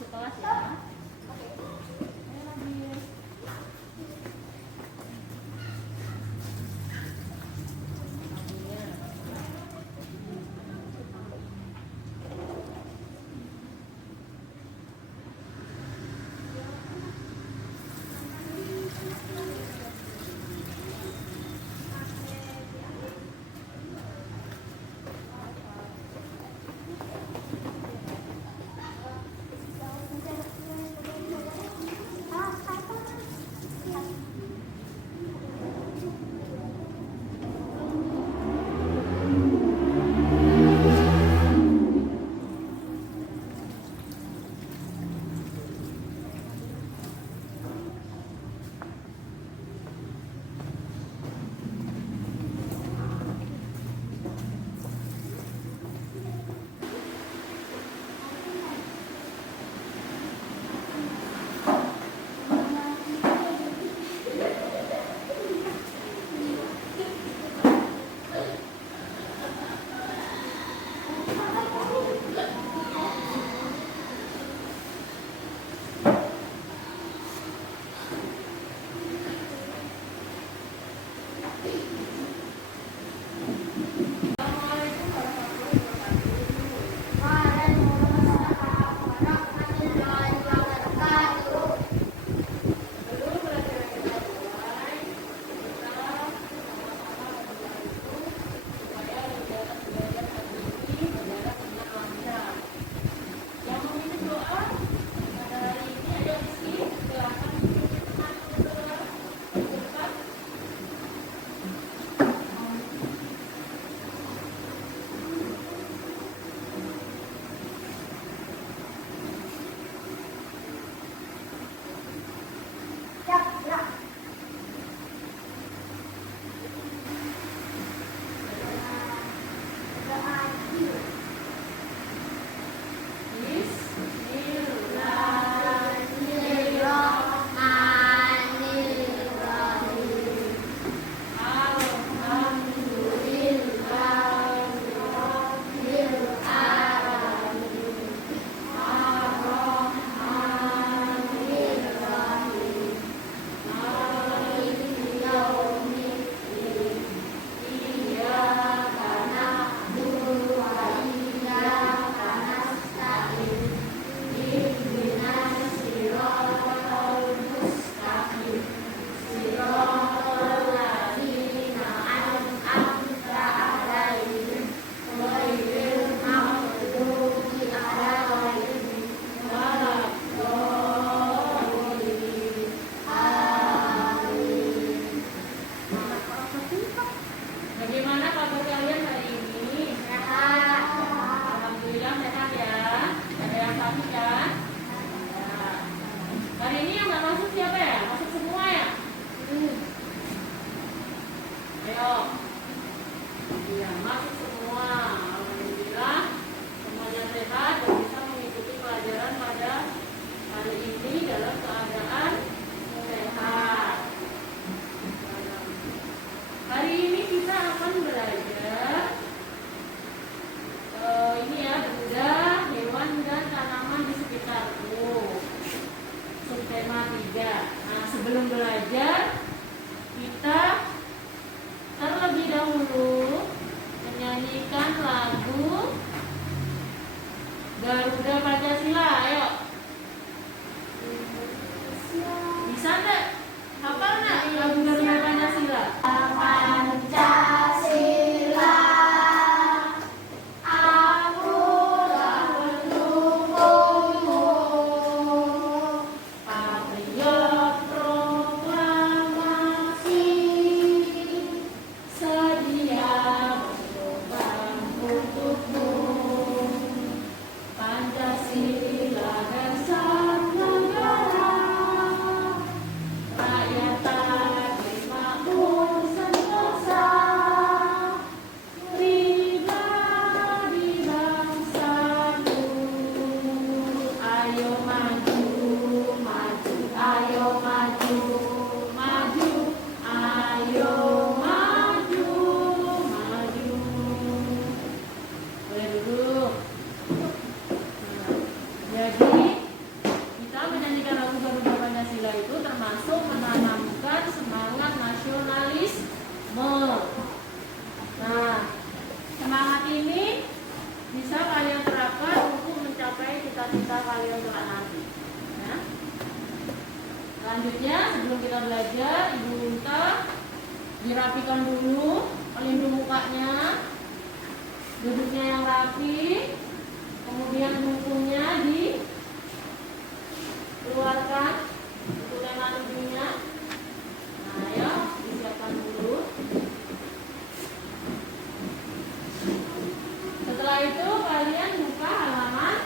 masuk kelas ya. Ayo lagi. Bagaimana kabar kalian hari ini? Sehat. Alhamdulillah sehat ya. Ada yang sakit kan? Ya. Hari ini yang nggak masuk siapa ya? Masuk semua ya? Ayo. Iya, masuk semua. Alhamdulillah semuanya sehat dan bisa mengikuti pelajaran pada hari ini dalam keadaan sehat. Hari ini kita akan belajar ini ya, benda, hewan dan tanaman di sekitarku. Subtema 3. Nah, sebelum belajar kita terlebih dahulu menyanyikan lagu Garuda Pancasila. Ayo. Bisa enggak? Hafal enggak lagu Garuda Pancasila? Pancasila, akulah pendukungmu, Patriot proklamasi, sedia berkorban untukmu. Pancasila bisa kalian terapkan untuk mencapai cita-cita kalian kelak nanti. Ya. Selanjutnya, sebelum kita belajar, Ibu minta dirapikan dulu pelindung mukanya, duduknya yang rapi, kemudian bukunya dikeluarkan, buku tema tujuhnya. Nah, ayo disiapkan dulu. Setelah itu kalian buka halaman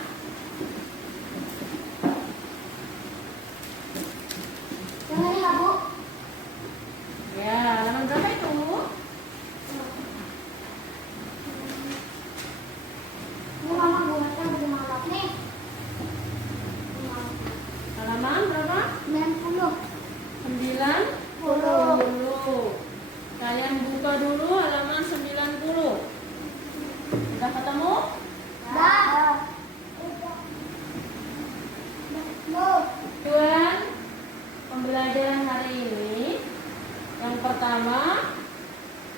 Jangan ya, Bu. ya, halaman berapa itu? Ini mama buatkan bermalam nih. Halaman berapa? 90. 90. Kalian buka dulu halaman 90. Sudah ketemu? Dah. Tujuan pembelajaran hari ini, yang pertama,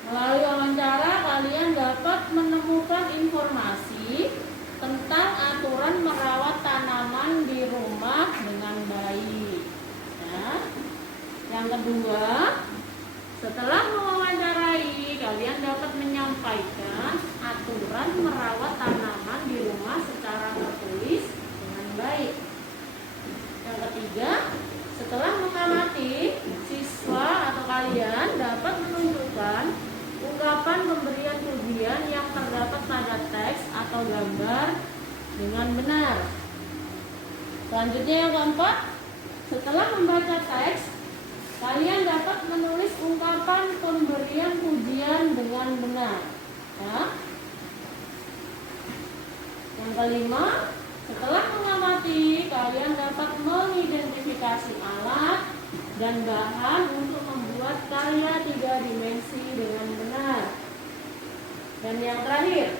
melalui wawancara kalian dapat menemukan informasi tentang aturan merawat tanaman di rumah dengan baik. Ya. Yang kedua, setelah mewawancarai, kalian dapat menyampaikan aturan merawat tanaman di rumah secara tertulis dengan baik. Yang ketiga, setelah mengamati, siswa atau kalian dapat menunjukkan ungkapan pemberian pujian yang terdapat pada teks atau gambar dengan benar. Selanjutnya yang keempat, setelah membaca teks, kalian dapat menulis ungkapan pemberian pujian dengan benar. Ya. Yang kelima, setelah mengamati, kalian dapat mengidentifikasi alat dan bahan untuk membuat karya 3 dimensi dengan benar. Dan yang terakhir,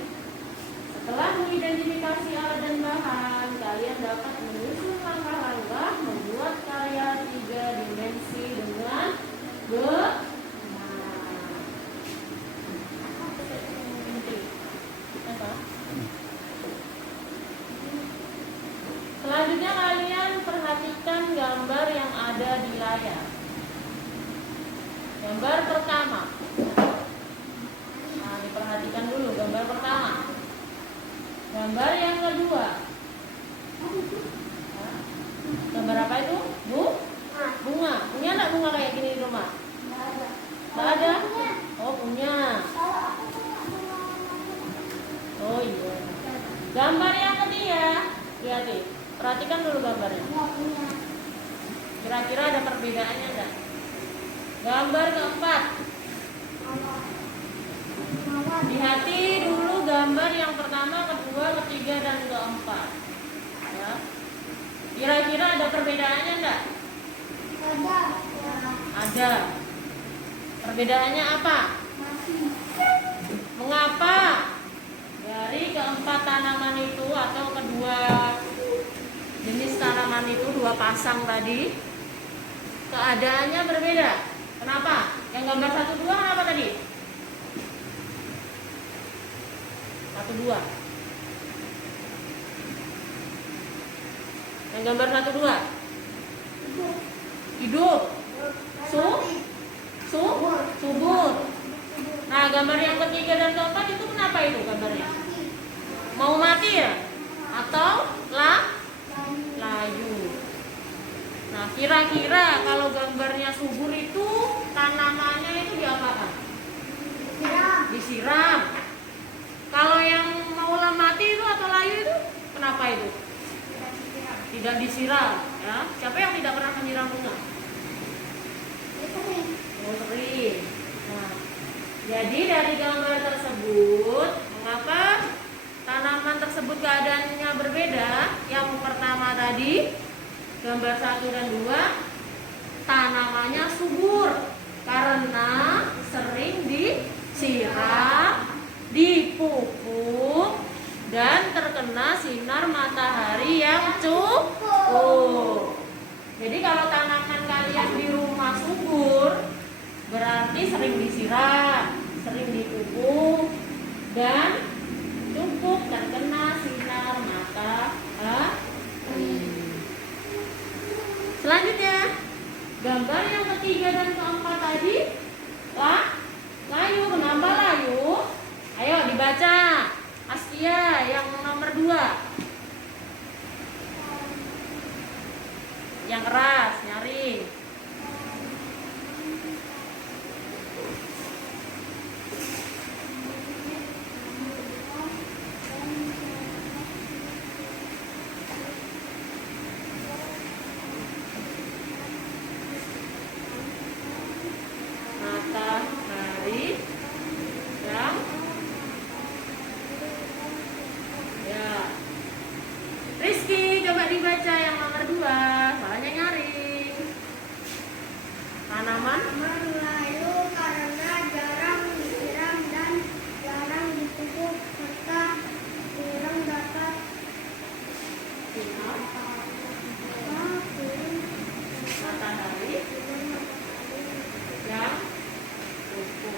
setelah mengidentifikasi alat dan bahan, kalian dapat menyusun langkah-langkah membuat karya 3 dimensi dengan benar. Selanjutnya kalian perhatikan gambar yang ada di layar. Gambar pertama. Nah, diperhatikan dulu gambar pertama. Gambar yang kedua. Gambar apa itu? Bunga. Punya enggak bunga kayak gini di rumah? Enggak ada. Oh, punya. Oh iya. Gambar yang ketiga. Lihat nih. Perhatikan dulu gambarnya. Kira-kira ada perbedaannya enggak? Gambar keempat. Lihati dulu gambar yang pertama, kedua, ketiga, dan keempat. Ya. Kira-kira ada perbedaannya enggak? Ada. Perbedaannya apa? Mengapa dari keempat tanaman itu atau kedua jenis tanaman itu, dua pasang tadi, keadaannya berbeda? Kenapa? Yang gambar 1, 2 kenapa tadi? 1, 2. Yang gambar 1, 2 hidup. Subur. Nah, gambar yang ketiga dan keempat itu kenapa itu gambarnya? Mau mati ya? Atau layu. Nah, kira-kira kalau gambarnya subur itu tanamannya itu diapakan? Disiram. Kalau yang mau mati itu atau layu itu kenapa itu? Tidak disiram. Ya. Siapa yang tidak pernah menyiram bunga? Oh, sering. Nah, jadi dari gambar tersebut, mengapa tanaman tersebut keadaannya berbeda? Yang pertama tadi, gambar 1 dan 2, tanamannya subur karena sering disiram, dipupuk, dan terkena sinar matahari yang cukup. Jadi kalau tanaman kalian di rumah subur, berarti sering disiram, sering dipupuk, dan cukup terkena Gambar yang ketiga dan keempat tadi layu. Kenapa layu? Ayo dibaca. Astia yang nomor 2. Yang keras, nyaring. Matahari yang ya. Rizky, coba dibaca yang nomor 2. Soalnya nyaring. Tanaman Layu karena jarang disiram dan jarang dipupuk serta kurang dapat sinar matahari yang pupuk.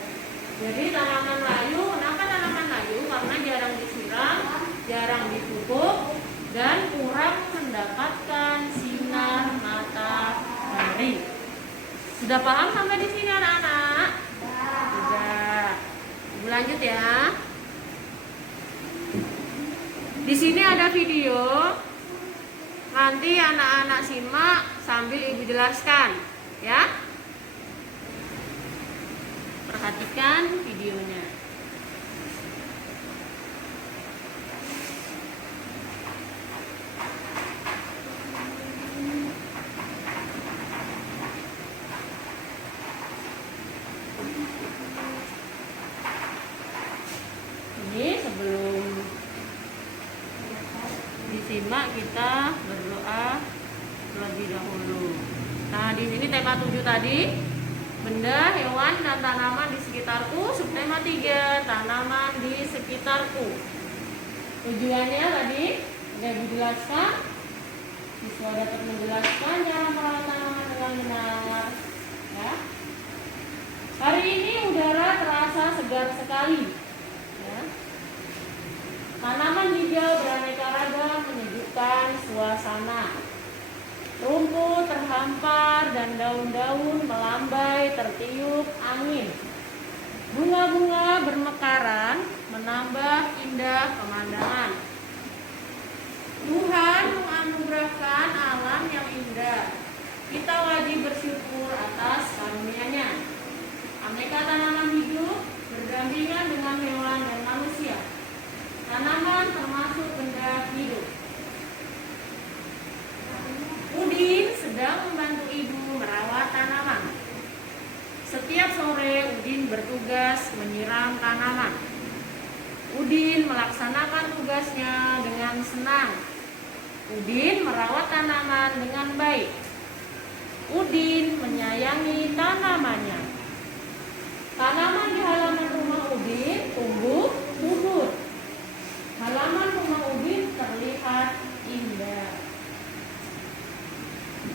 Jadi tanaman layu, kenapa tanaman layu? Karena jarang disiram, jarang dipupuk, dan kurang mendapatkan sinar matahari. Sudah paham sampai di sini anak-anak? Sudah. Ibu lanjut ya. Di sini ada video. Nanti anak-anak simak sambil ibu jelaskan, ya. Perhatikan videonya. Ini sebelum disimak kita berdoa terlebih dahulu. Nah, di sini tema 7 tadi, benda, hewan, dan tanaman di sekitarku. Subtema 3, tanaman di sekitarku. Tujuannya tadi sudah dijelaskan. Siswa dapat menjelaskan cara merawat tanaman dengan benar. Ya. Hari ini udara terasa segar sekali. Ya. Tanaman hijau beraneka ragam menyejukkan suasana. Rumput terhampar dan daun-daun melambai tertiup angin. Bunga-bunga bermekaran menambah indah pemandangan. Tuhan menganugerahkan alam yang indah. Kita wajib bersyukur atas karunia-Nya. Aneka tanaman hidup berdampingan dengan hewan dan manusia. Tanaman termasuk benda hidup. Udin sedang membantu ibu merawat tanaman. Setiap sore Udin bertugas menyiram tanaman. Udin melaksanakan tugasnya dengan senang. Udin merawat tanaman dengan baik. Udin menyayangi tanamannya. Tanaman di halaman rumah Udin tumbuh subur. Halaman rumah Udin terlihat indah.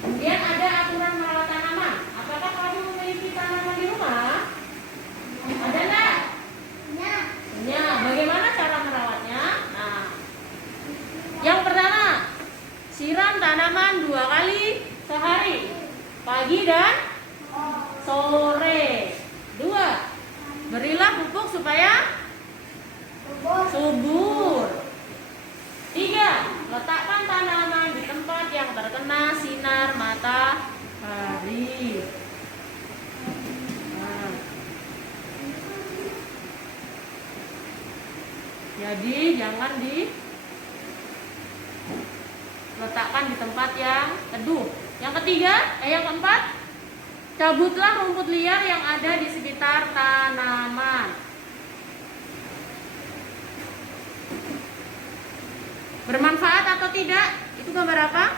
Kemudian ada aturan merawat tanaman. Apakah kamu memiliki tanaman di rumah? Ada enggak? Punya. Bagaimana cara merawatnya? Nah, yang pertama, siram tanaman 2 kali sehari, pagi dan sore. 2, berilah pupuk supaya subur. 3, letakkan tanaman di tempat yang terkena sinar matahari. Nah, jadi jangan diletakkan di tempat yang teduh. Yang keempat, cabutlah rumput liar yang ada di sekitar tanaman. Bermanfaat atau tidak? Itu gambar apa?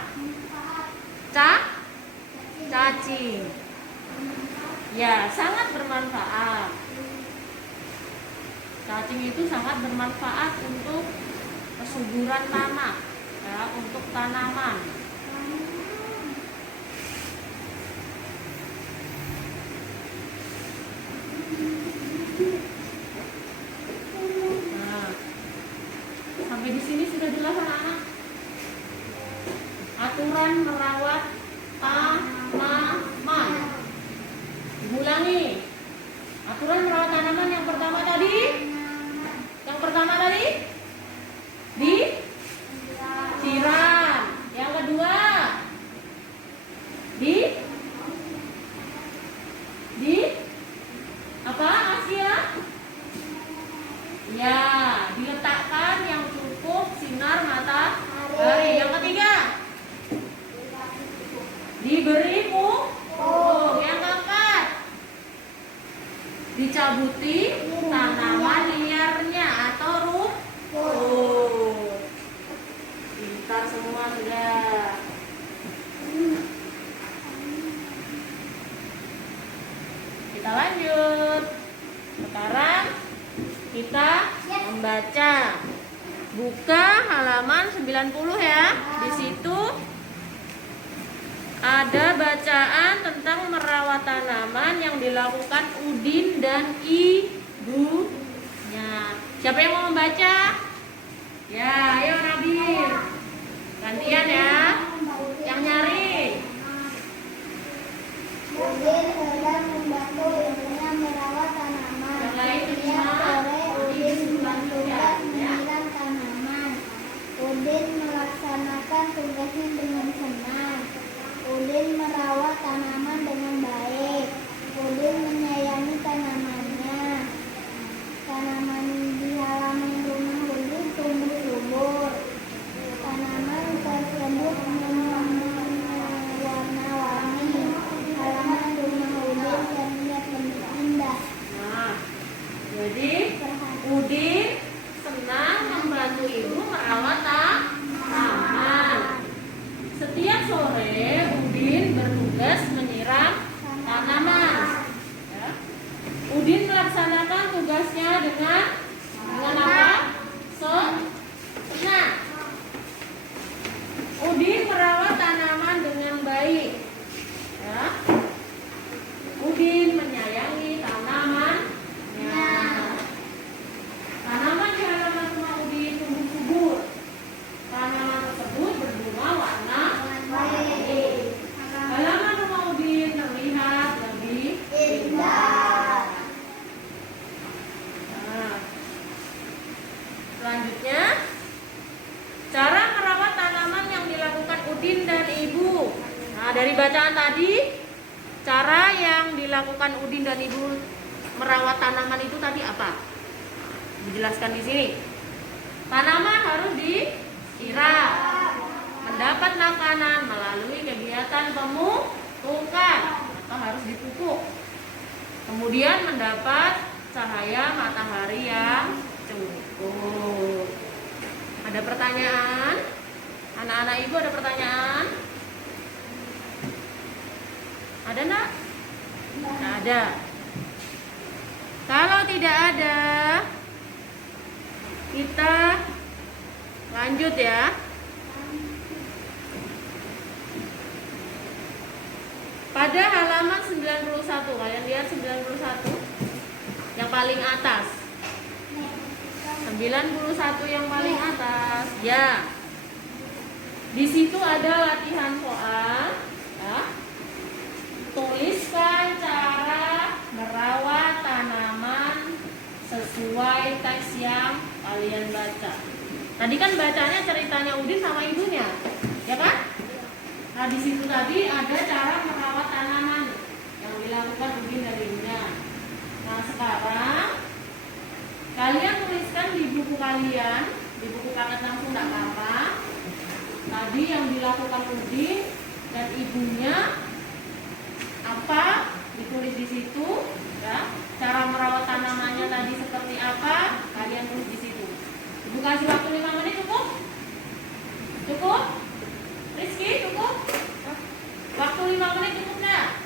Cacing. Ya, sangat bermanfaat. Cacing itu sangat bermanfaat untuk kesuburan tanah, ya, untuk tanaman. Nah, sampai di sini sudah jelas anak-anak. Aturan merawat tanaman. halaman 90 ya. Di situ ada bacaan tentang merawat tanaman yang dilakukan Udin dan ibunya. Siapa yang mau membaca? Ya, ayo Nabil. Gantian ya. Yang nyari. Udin sedang membantu ibunya merawat tanaman. Yang lain Setiap semua. sore Udin membantukan menyiram tanaman. Udin melaksanakan tugasnya dengan senang. Udin merawat tanaman dengan baik. Udin menyayangi tanamannya. Tanaman di halaman rumah Udin tumbuh subur. Tanaman tersebut warna-warni. Halaman rumah Udin terlihat lebih indah. Nah, jadi Udin senang membantu ibu merawat tanaman. Setiap sore Udin bertugas menyiram tanaman. Ya. Udin melaksanakan tugasnya dengan apa? Senang. Udin merawat tanaman dengan baik. Ya. Udin menyayangi tanamannya. Tanaman di halaman rumah Udin tumbuh subur. Tanaman tersebut berbunga warna-warni. Halaman rumah Udin terlihat lebih indah. Nah, selanjutnya, cara merawat tanaman yang dilakukan Udin dan ibu. Nah, dari bacaan tadi, cara yang dilakukan Udin dan ibu merawat tanaman itu tadi apa? Dijelaskan di sini. Tanaman harus disiram, mendapat makanan melalui kegiatan pemupukan atau harus dipupuk. Kemudian mendapat cahaya matahari yang cukup. Ada pertanyaan? Anak-anak ibu ada pertanyaan? Ada enggak? Tidak ada. Kalau tidak ada, kita lanjut ya. Pada halaman 91, kalian lihat 91 yang paling atas. 91 yang paling atas. Ya. Di situ ada latihan soal, ya. Tuliskan cara merawat tanaman sesuai teks yang kalian baca. Tadi kan bacanya ceritanya Udin sama ibunya, ya kan? Nah, di situ tadi ada cara merawat tanaman yang dilakukan Udin dan ibunya. Nah, sekarang kalian tuliskan di buku kalian, di buku paket langsung tidak apa-apa. Tadi yang dilakukan Udin dan ibunya apa? Ditulis di situ, ya. Cara merawat tanamannya tadi seperti apa? Kalian tulis di situ. Ibu kasih waktu 5 menit cukup? Cukup? Rizky cukup? Waktu 5 menit cukup enggak?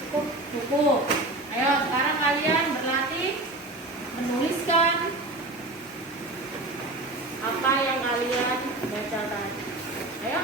Cukup. Cukup. Ayo sekarang kalian berlatih menuliskan apa yang kalian baca tadi. Ayo.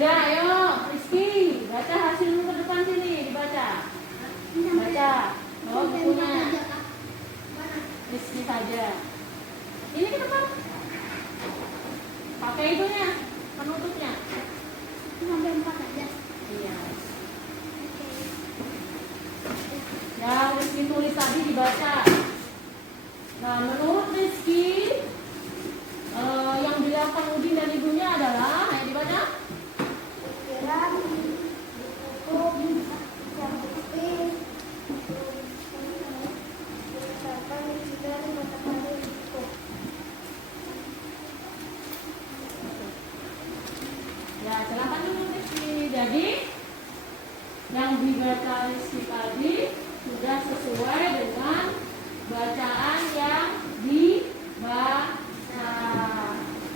Sudah, ayo Rizky, baca hasilmu ke depan sini, dibaca. Baca, bawa bukunya. Rizky saja. Ini ke depan. Pakai itunya, penutupnya. Sampai 4 aja. Iya. Yang Rizky tulis tadi dibaca. Nah, menurut Rizky, yang dilakukan Udin dan ibunya adalah, ayo dibaca. Pikiran, hukum, yang putih, ucapan, dan matahari hukum. Ya, silakan dulu Rizky. Jadi, yang dibaca Rizky tadi sudah sesuai dengan bacaan yang dibaca.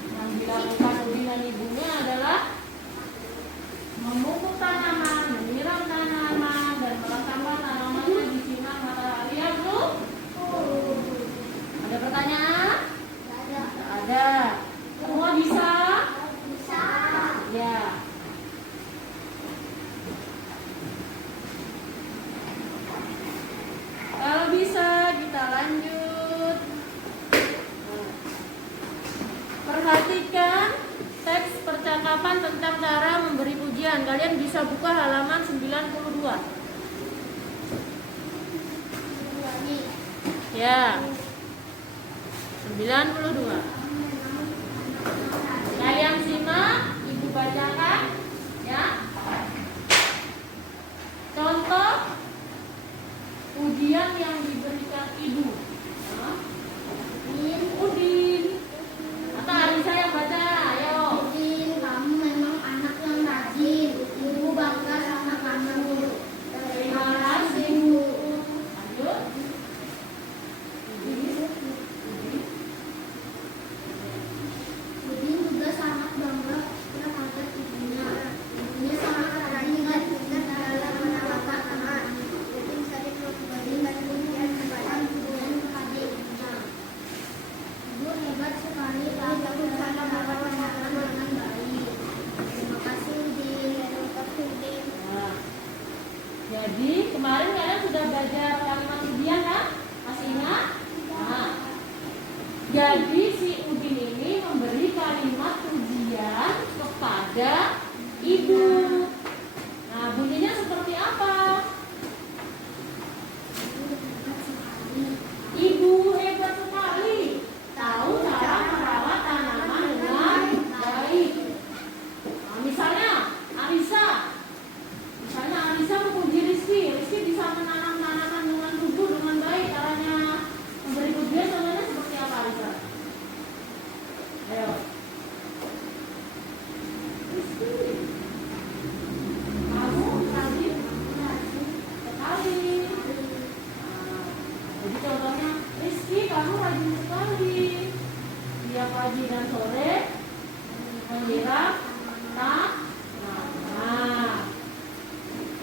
Yang dilakukan Udin dan ibunya adalah memupuk tanaman, menyiram tanaman, dan meletakkan tanamannya di sinar matahari yang teduh. Ada pertanyaan? Ada. Tidak ada. Semua bisa? Bisa. Ya. Kalau bisa kita lanjut. Perhatikan teks percakapan tentang cara memberi pujian. Kalian bisa buka halaman 92. Ya. 92. Kalian simak, ibu bacakan ya. Contoh ujian yang diberikan ibu. Udin. Atau Arisa yang baca, ayo. Udin, kamu memang anak yang rajin. Ibu bangga sama kamu. Terima kasih, Bu. Lanjut. Udin juga sangat bangga terhadap ibunya. Ibunya sangat rajin dan pintar dalam merawat tanaman. Udin sering memberikan pujian kepada ibu dan kepada ibunya. Ibu hebat sekali dalam cara merawat tanaman dengan baik. Terima kasih Udin. Terima kasih Udin. Nah, jadi kemarin kalian sudah belajar kalimat ujian kan? Masih ingat? Nah, jadi si Udin ini memberi kalimat ujian kepada ibu. Nah, bunyinya seperti apa? Ibu hebat sekali, tahu cara merawat tanaman dengan baik. Nah, misalnya Arisa memuji Rizky bisa menanam tanaman dengan subur dengan baik. Caranya memberi pujian contohnya seperti apa, Arisa? Ayo. Rizky, kamu rajin sekali. Jadi contohnya, Rizky kamu rajin sekali. Tiap pagi dan sore menyiram tanaman.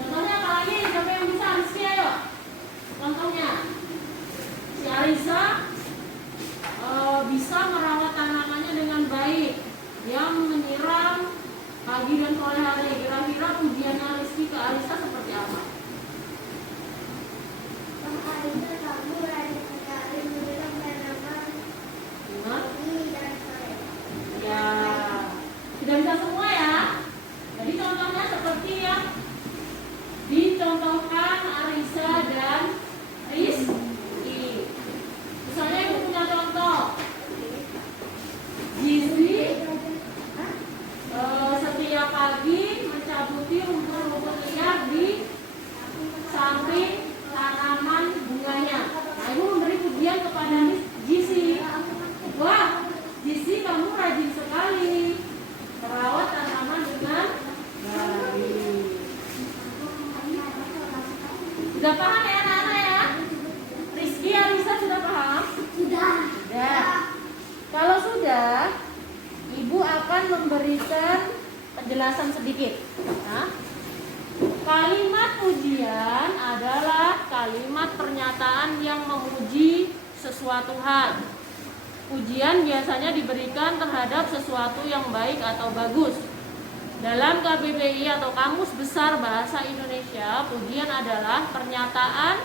Contohnya apa lagi? Siapa yang bisa? Rizky, ayo. Contohnya, si Arisa bisa merawat tanamannya dengan baik. Dia menyiram pagi dan sore hari. Kira-kira pujiannya Rizky ke Arisa seperti apa? Kamu rajin sekali menyiram tanaman Ingat? pagi dan sore. Ya, tidak bisa semua ya. Jadi contohnya seperti yang dicontohkan Arisa dan Rizky. Misalnya ibu punya contoh, Gizi setiap pagi mencabuti rumput-rumput liar di samping tanaman bunganya. Nah, ibu memberi pujian kepada Gizi. Wah, Gizi kamu rajin sekali merawat tanaman dengan baik. Sudah paham ya anak-anak ya? Rizky, Arisa sudah paham? Sudah. Sudah. Kalau sudah, ibu akan memberikan penjelasan sedikit. Nah, kalimat pujian adalah kalimat pernyataan yang memuji sesuatu hal. Pujian biasanya diberikan terhadap sesuatu yang baik atau bagus. Dalam KBBI atau Kamus Besar Bahasa Indonesia, pujian adalah pernyataan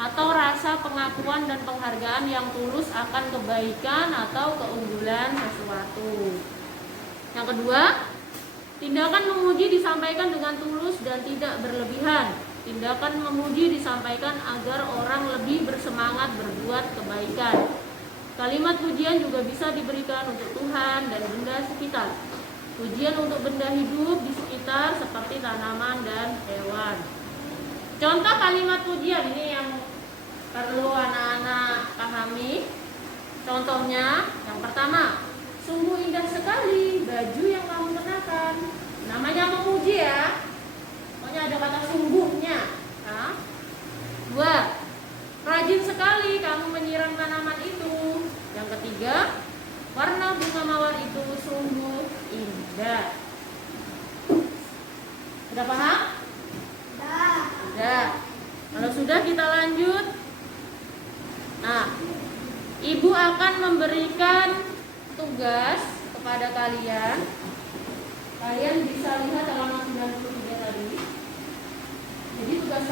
atau rasa pengakuan dan penghargaan yang tulus akan kebaikan atau keunggulan sesuatu. Yang kedua, tindakan memuji disampaikan dengan tulus dan tidak berlebihan. Tindakan memuji disampaikan agar orang lebih bersemangat berbuat kebaikan. Kalimat pujian juga bisa diberikan untuk Tuhan dan benda sekitar. Pujian untuk benda hidup di sekitar seperti tanaman dan hewan. Contoh kalimat pujian ini yang perlu anak-anak pahami. Contohnya, yang pertama, sungguh indah sekali baju yang kamu kenakan. Namanya memuji ya. Pokoknya ada kata sungguhnya. Nah. Dua, rajin sekali kamu menyiram tanaman itu. Yang ketiga, warna bunga mawar itu sungguh indah. Sudah paham? Sudah. Kalau sudah kita lanjut. Nah, ibu akan memberikan tugas kepada kalian. Kalian bisa lihat halaman 93 tadi. Jadi tugas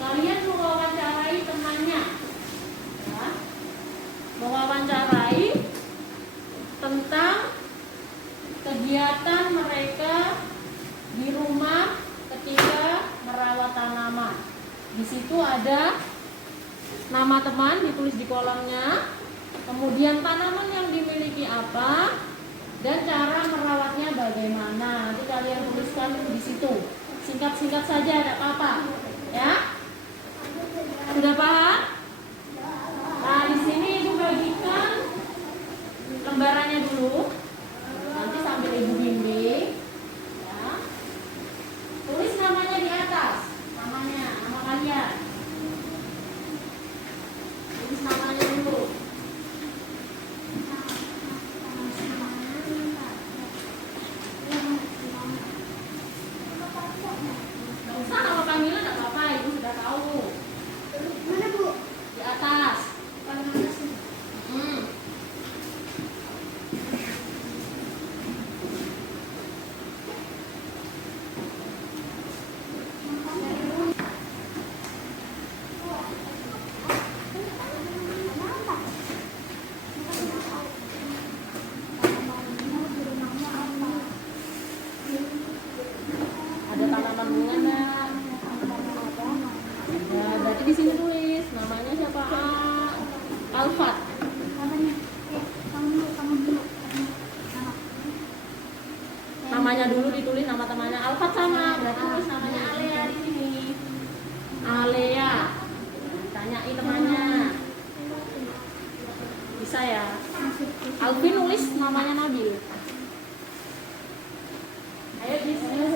kalian mewawancarai temannya. Ya. Mewawancarai tentang kegiatan mereka di rumah ketika merawat tanaman. Di situ ada nama teman ditulis di kolomnya, kemudian tanaman yang dimiliki apa, dan cara merawatnya bagaimana. Nanti kalian tuliskan di situ. Singkat-singkat saja, tidak apa-apa. Ya? Sudah paham? Nah, di sini ibu bagikan lembarannya dulu. Nanti sambil ibu bimbing. Ya. Tulis namanya di atas. Nama kalian. Tulis namanya dulu. Nggak usah nama panggilan, nggak apa-apa, ibu sudah tahu. Mana Bu? Di atas. Ada tanaman bunga enggak? Ya, berarti di sini tulis namanya siapa? Alfat. Namanya dulu ditulis, nama temannya Alfat sama. Berarti tulis namanya Alea di sini. Alea. Tanyain temannya. Bisa ya? Alvin nulis namanya Nabil. Ayo di sini.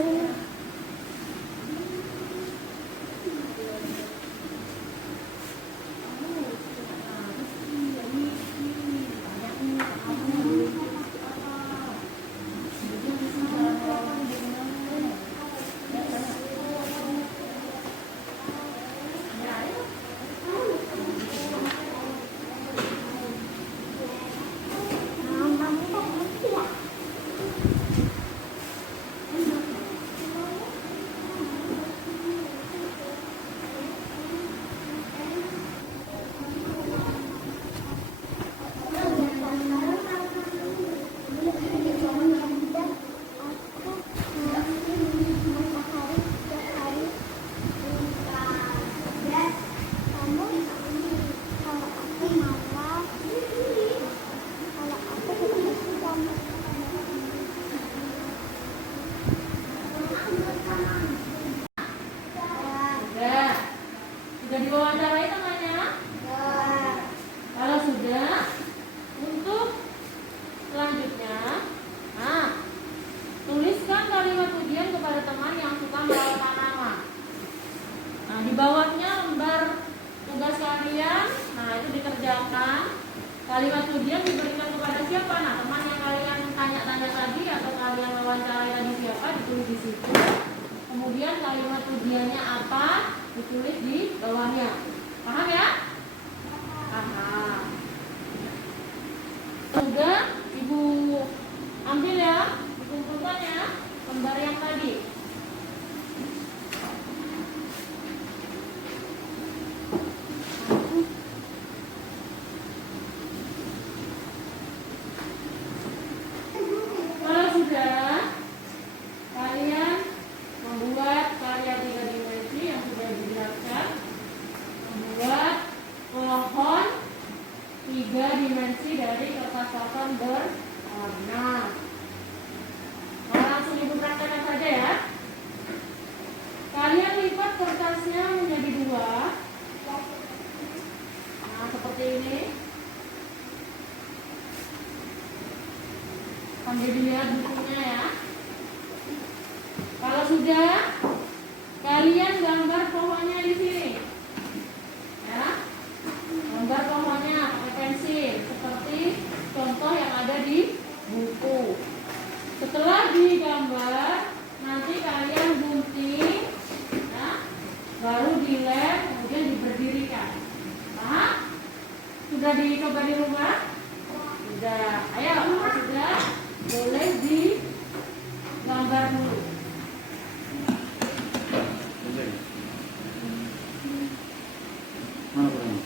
Sudah diwawancarai temannya? Kalau sudah, untuk selanjutnya, nah, tuliskan kalimat pujian kepada teman yang suka merawat tanaman. Nah, di bawahnya lembar tugas kalian, nah itu dikerjakan. Kalimat pujian diberikan kepada siapa? Nah, teman yang kalian tanya-tanya tadi atau kalian wawancarai tadi siapa, ditulis di situ. Kemudian kalimat pujiannya apa, ditulis di bawahnya. Paham ya? Paham. Sudah, ibu ambil ya, dikumpulkan. gambar yang tadi? Kalau sudah, kalian membuat karya 3 dimensi yang sudah dijelaskan, membuat pohon 3 dimensi dari kertas karton berwarna. Nah, langsung ibu praktekkan saja ya. Kalian lipat kertasnya menjadi 2. Nah, seperti ini. Sambil dilihat bukunya ya. Kalau sudah, kalian gambar pohonnya di sini. Ya. Gambar pohonnya pakai pensil seperti contoh yang ada di buku. Setelah digambar, nanti kalian gunting, ya, baru dilem, kemudian diberdirikan. Paham? Sudah dicoba di rumah? Sudah. Ayo, kalau sudah, boleh digambar dulu. Mana kurang?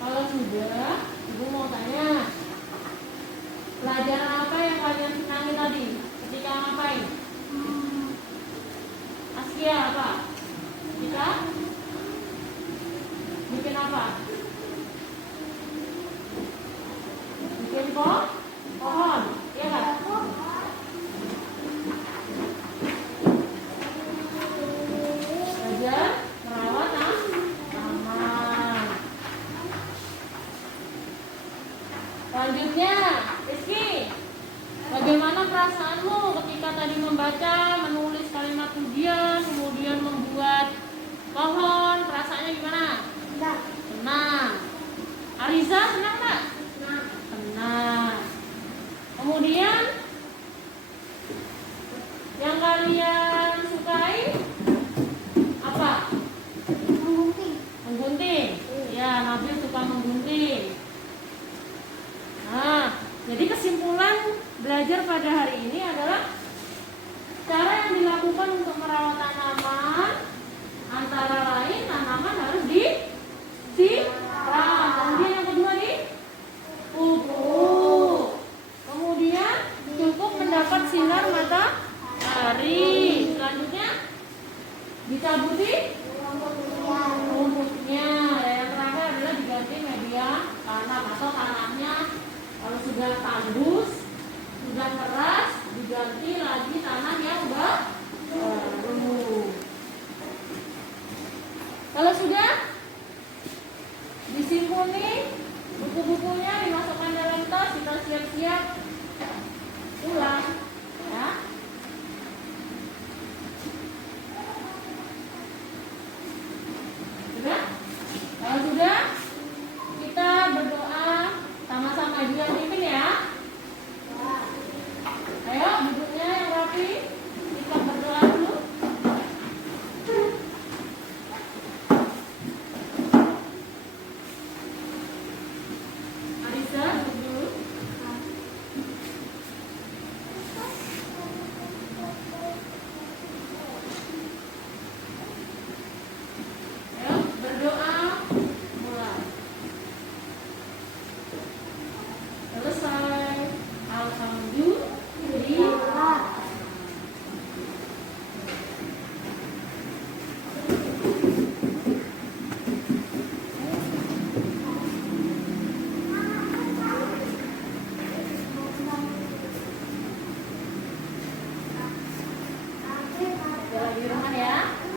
Kalau sudah, ibu mau tanya, pelajaran apa yang kalian senangi tadi? Ketika ngapain? Askia apa? Kita bikin apa? Bikin pohon, iya kan? Belajar merawat taman. Selanjutnya, Rizky, bagaimana perasaanmu ketika tadi membaca, menulis kalimat pujian, kemudian membuat pohon? Perasaannya gimana? Senang. Ariza senang nggak? Senang. Kemudian yang kalian sukai apa? Menggunting. Ya, Nabil suka menggunting. Nah, jadi kesimpulan belajar pada hari ini adalah cara yang dilakukan untuk merawat tanaman, antara lain tanaman harus